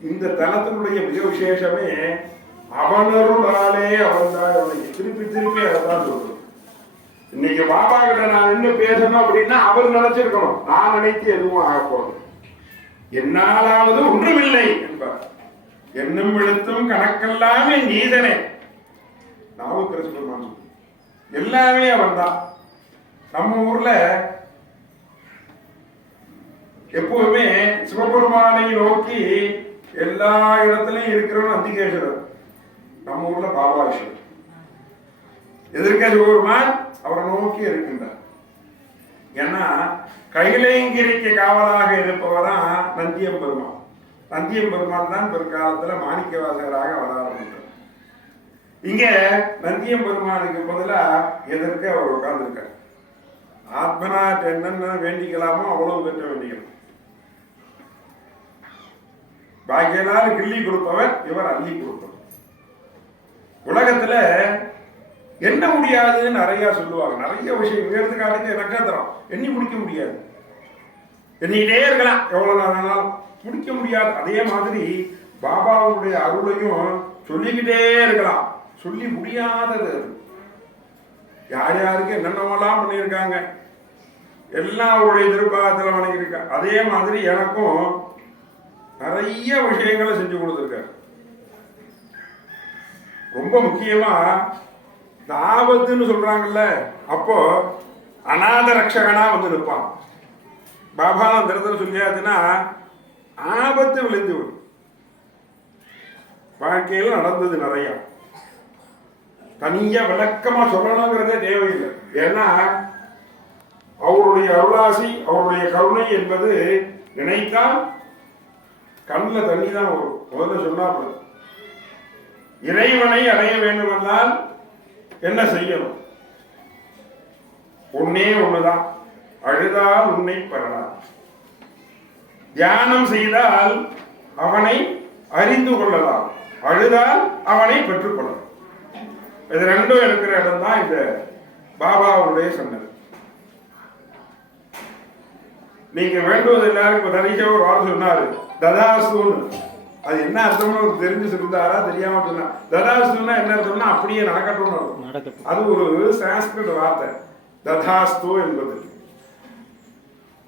இந்த தலத்தினுடைய மிக விசேஷமே அவனருளாலே அவன்தான் அவனுக்கு திருப்பி திருப்பி அதை தான் சொல்றது. இன்னைக்கு பாபா கிட்ட நான் நின்று பேசணும் அப்படின்னா அவர் நினைச்சிருக்கணும். நான் நினைத்து எதுவும் ஆக போறது. என்னாலாவது ஒன்றுமில்லை என்பார். என்னும் விழுத்தும் கணக்கெல்லாமே நீதனே. நாவுக்கரசு எல்லாமே அவன் தான் நம்ம ஊர்ல எப்பவுமே சிவபெருமானை நோக்கி எல்லா இடத்துலயும் இருக்கிறவன் அந்திகேஸ்வரர் நம்ம ஊர்ல பாபாஸ்வரர் எதிர்க்க சிவபெருமான் அவரை நோக்கி இருக்கின்றார். ஏன்னா கைலைங்கிரிக்கு காவலாக இருப்பவரான் நந்தியம் பெருமான் நந்தியம் பெருமான் தான் பிற்காலத்துல மாணிக்க வாசகராக வர இங்க நந்தியம் பெருமானுக்கு பதிலா எதிர்க்க அவர் உட்கார்ந்துருக்கார். ஆத்மனா என்னென்ன வேண்டிக்கலாமோ அவ்வளவு பெற்ற வேண்டிக்கலாம் பாக்கியலால் கிள்ளி கொடுப்பவர் இவர் அள்ளி கொடுப்பவர் உலகத்துல என்ன முடியாதுன்னு நிறைய சொல்லுவாங்க. நிறைய விஷயம் எடுத்துக்காட்டுக்கு நட்சத்திரம் எண்ணி முடிக்க முடியாது. எண்ணிக்கிட்டே இருக்கலாம் எவ்வளவு நாள் ஆனாலும் முடிக்க முடியாது. அதே மாதிரி பாபாவுடைய அருளையும் சொல்லிக்கிட்டே இருக்கலாம். சொல்லி முடியாதது யார் யாருக்கு என்னென்னவெல்லாம் பண்ணியிருக்காங்க. எல்லாம் அவருடைய திருப்பாகத்தில் வணங்கியிருக்காங்க அதே மாதிரி எனக்கும் நிறைய விஷயங்களை செஞ்சு கொடுத்துருக்காரு. ரொம்ப முக்கியமா இந்த ஆபத்துன்னு சொல்றாங்கல்ல அப்போ அநாத ரட்சகனா வந்து நிற்பான். பாபா அந்த சொல்லியாச்சுன்னா ஆபத்து விழுந்து விடும். வாழ்க்கையில் நடந்தது நிறைய. தனியா விளக்கமா சொல்லணுங்கிறதே தேவையில்லை. ஏன்னா அவருடைய அருளாசி அவருடைய கருணை என்பது நினைத்தால் கண்ணில் தண்ணி தான் வரும். முதல்ல சொன்னாப்புல இறைவனை அடைய வேண்டுமென்றால் என்ன செய்யணும்? ஒன்னே ஒண்ணுதான். அழுதால் உன்னை பெறலாம். தியானம் செய்தால் அவனை அறிந்து கொள்ளலாம். அழுதால் அவனை பெற்றுக்கொள்ளலாம் இது ரெண்டும் இருக்கிற இடம் தான் இந்த பாபாவுடைய சன்னதி. நீங்க வேண்டுவது எல்லாரும் இப்ப நிறைய ஒரு வார்த்தை சொன்னாரு. ததாசுன்னு. அது என்ன அர்த்தம்னு தெரிஞ்சு சொல்லிருந்தாரா தெரியாம சொன்னா. ததாஸ்துன்னா என்ன அர்த்தம்னா அப்படியே நடக்கட்டும்னு நடக்கட்டும். அது ஒரு சான்ஸ்கிரிட் வார்த்தை. ததாஸ்து என்பது.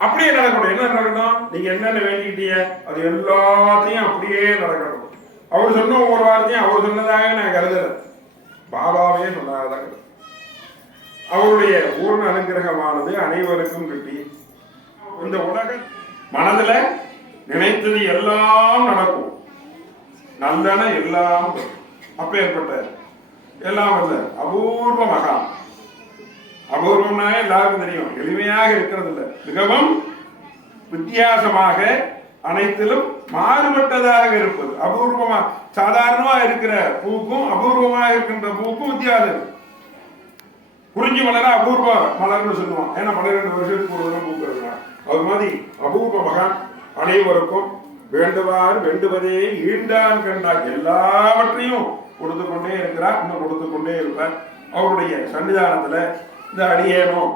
அப்படியே நடக்கணும் என்ன நடக்கணும் நீங்க என்னென்ன வேண்டிக்கிட்டீங்க? அது எல்லாத்தையும் அப்படியே நடக்கணும் அவர் சொன்ன ஒவ்வொரு வார்த்தையும் அவர் சொன்னதாக நான் கருதல பாபாவே சொன்னதாக அவருடைய பூர்ண அனுகிரகமானது அனைவருக்கும் கிட்டி. இந்த உலக மனதுல நினைத்தது எல்லாம் நடக்கும். நல்லன எல்லாம் அப்பேற்பட்ட எல்லாம் அல்ல அபூர்வ மகா. அபூர்வம்னா எல்லாருக்கும் தெரியும். எளிமையாக இருக்கிறது இல்ல மிகவும் வித்தியாசமாக அனைத்திலும் மாறுபட்டதாக இருப்பது. அபூர்வமா சாதாரணமா இருக்கிற பூக்கும் அபூர்வமா இருக்கின்ற பூக்கும் வித்தியாசம். குறிஞ்சி மலர அபூர்வ மலர்னு சொல்லுவான். ஏன்னா பன்னிரெண்டு வருஷத்துக்கு ஒரு தடவை பூக்கிறதுனா அது மாதிரி அபூர்வ மகான் அனைவருக்கும் வேண்டுவார் வேண்டுவதே ஈண்டான் கண்டார் எல்லாவற்றையும் கொடுத்து கொண்டே இருக்கிறார் இன்னும் கொடுத்து கொண்டே இருப்பார் அவருடைய சன்னிதானத்துல இந்த அடியேனும்.